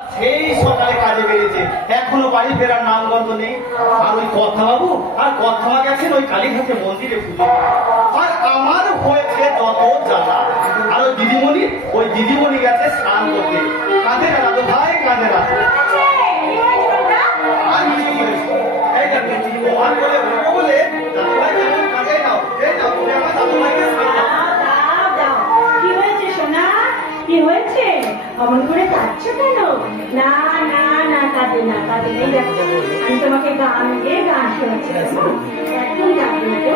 সেই সকালে কাজে বেরিয়েছে, এখনো বাড়ি ফেরার নামগন্ধ নেই। আর ওই কথাবাবু আর কথামা গেছেন ওই কালীঘাটে মন্দিরে পুজো। আর আমার হয়েছে যত জ্বালা। আর ওই দিদিমণি গেছে স্নান করতে। কাঁধে না দাদু ভাই, কাঁধে না। আর কিছু করেছে তোমার বলে বলবো বলে দাদু ভাই যেমন কাঁধে নাও, এই নাও তুমি আমার দাদু ভাইকে স্নান দাও। কি হয়েছে সোনা, কি হয়েছে? অমন করে কাঁদছো কেন? না না না, কাঁদে না, কাঁদে নেই। দেখো আমি তোমাকে গান গেয়ে গান শোনাচ্ছি, একদম কাঁদবে তো।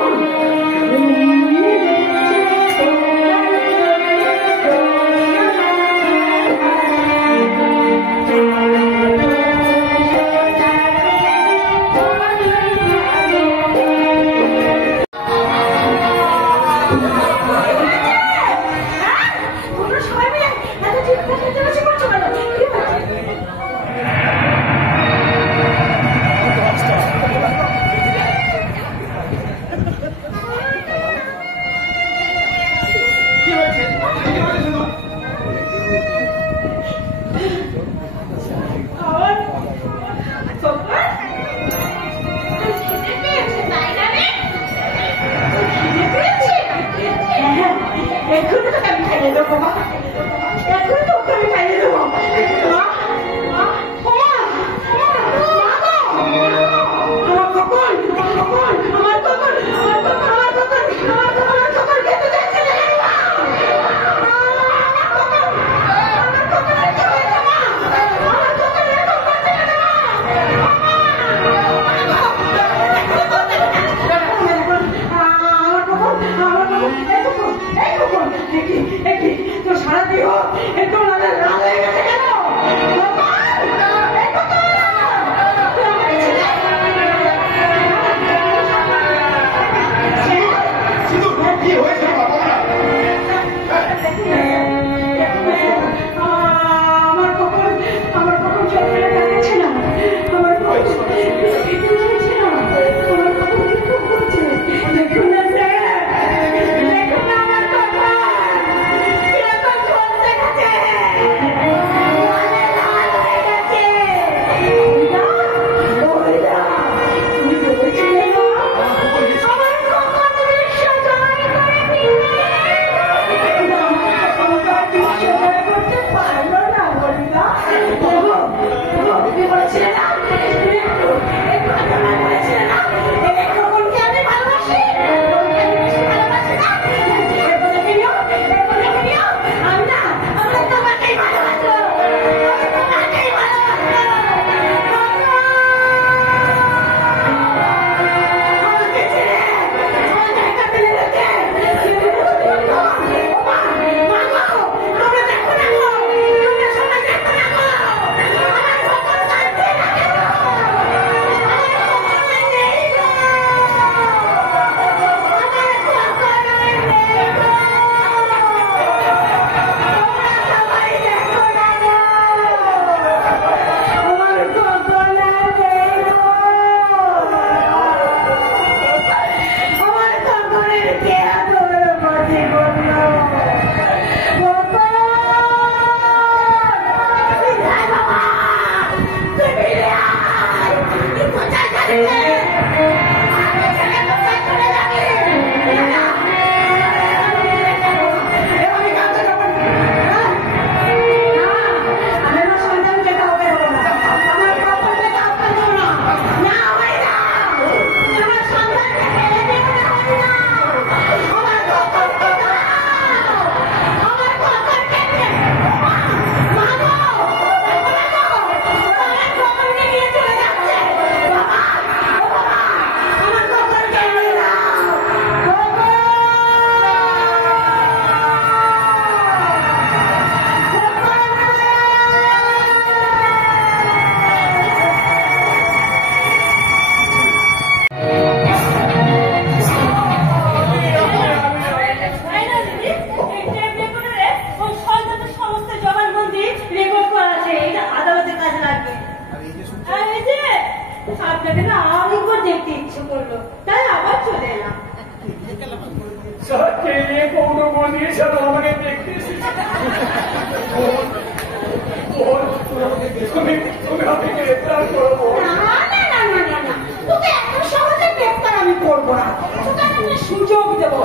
তোকে এত সহজে গ্রেফতার আমি করবো না, তোকে একটা সুযোগ দেবো।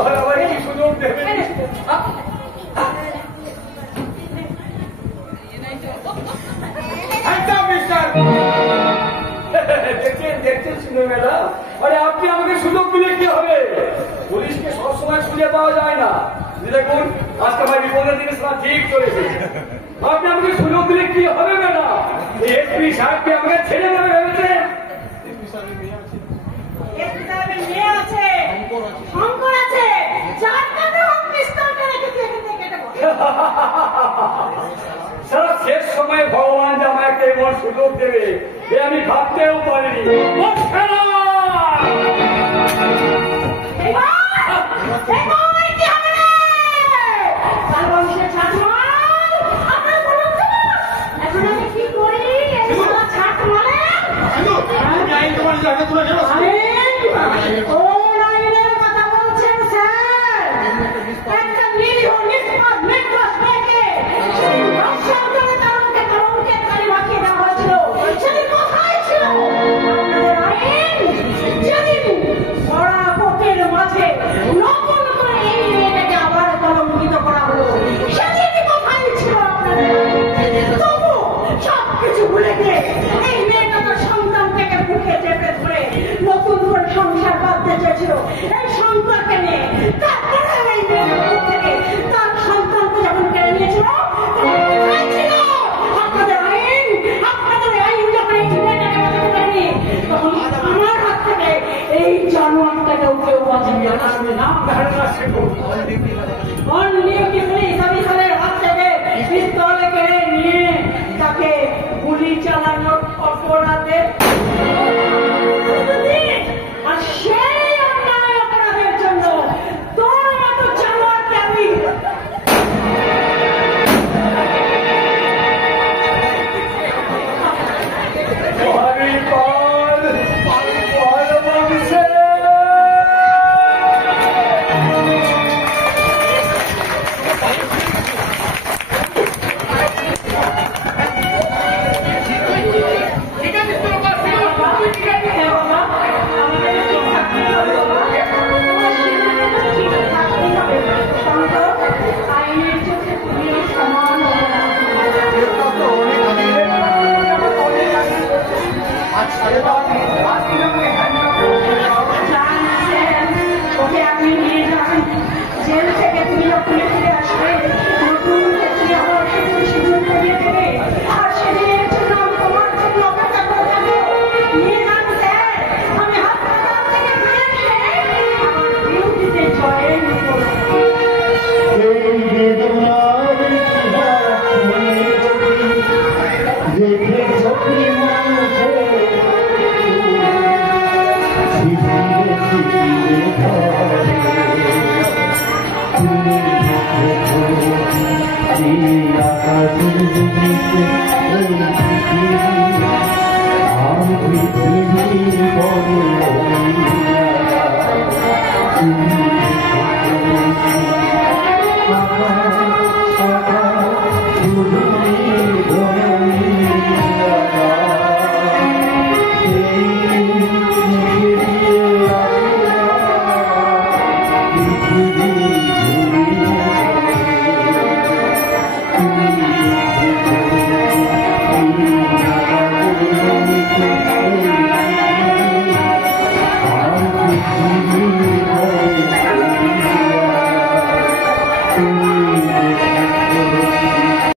সুযোগ দেবে? দেখছেন শুনে ম্যাডাম, আরে আপনি আমাকে সুযোগ দিলে কি হবে? পুলিশকে সবসময় খুঁজে পাওয়া যায় না। দেখুন আজকে আমার বিপদের জিনিস না ঠিক চলেছে। আপনি আমাকে সুযোগ দিলে কি হবে ম্যাডাম? এসপি সাহেবকে আমাকে ছেড়ে দেবে ভেবেছেন? মেয়ে আছে, শঙ্কর আছে, যার কাছে হোক পিস্তলটা রেখেছে সারা শেষ সময় ভগবান যে আমাকে এমন সুযোগ দেবে এ আমি ভাবতেও পারিনি। এখন আমি কি করি? ছাট মানে কথা বলছেন স্যার, একটা নিরীহ নিষ্পাপ নির্দোষ মেয়েকে মাখিয়ে দেওয়া হয়েছিল, সেদিন কোথায় ছিল আপনাদের আইন? যেদিন ভরা কোর্টের মাঝে নকল করে এই মেয়েটাকে আবার কলঙ্কিত করা হলো, সেদিন কোথায় ছিল আপনাদের? তবু সবকিছু ভুলে গিয়ে এই মেয়েটা তো সন্তানটাকে বুকে চেপে ধরে নতুন করে সংসার বাঁধতে চেয়েছিল এই শঙ্করকে নিয়ে। তারপরে এই মেয়েটার বুক থেকে তার সন্তানকে যখন কেড়ে নিয়েছিল আপনাদের আইন, আপনাদের আইন যখন এই মেয়েটাকে বাঁচাতে পারেনি, তখন আমার হাত থেকে এই জানোয়ারটাকে কেউ বাঁচাতে পারবে না। হাত থেকে পিস্তলে কেড়ে নিয়ে তাকে গুলি চালানোর অপরাধে, আর সেই অন্যায় অপরাধের জন্য তোর মতো জানোয়ারকে আমি আইনের চোখে তুমিও সমান ওকে আপনি নিয়ে যান জেল থেকে, তুমি যখন ফিরে আসবে নতুন তুমি আবার সেদিন সুযোগ করিয়ে দেবে, আর সেদিনের জন্য আমি তোমার জন্য অপেক্ষা করে থাকবো। নিয়ে যান স্যার, আমি হাসপাতাল থেকে ফিরে এসে আমার ডিউটিতে জয়েন করবো। I'm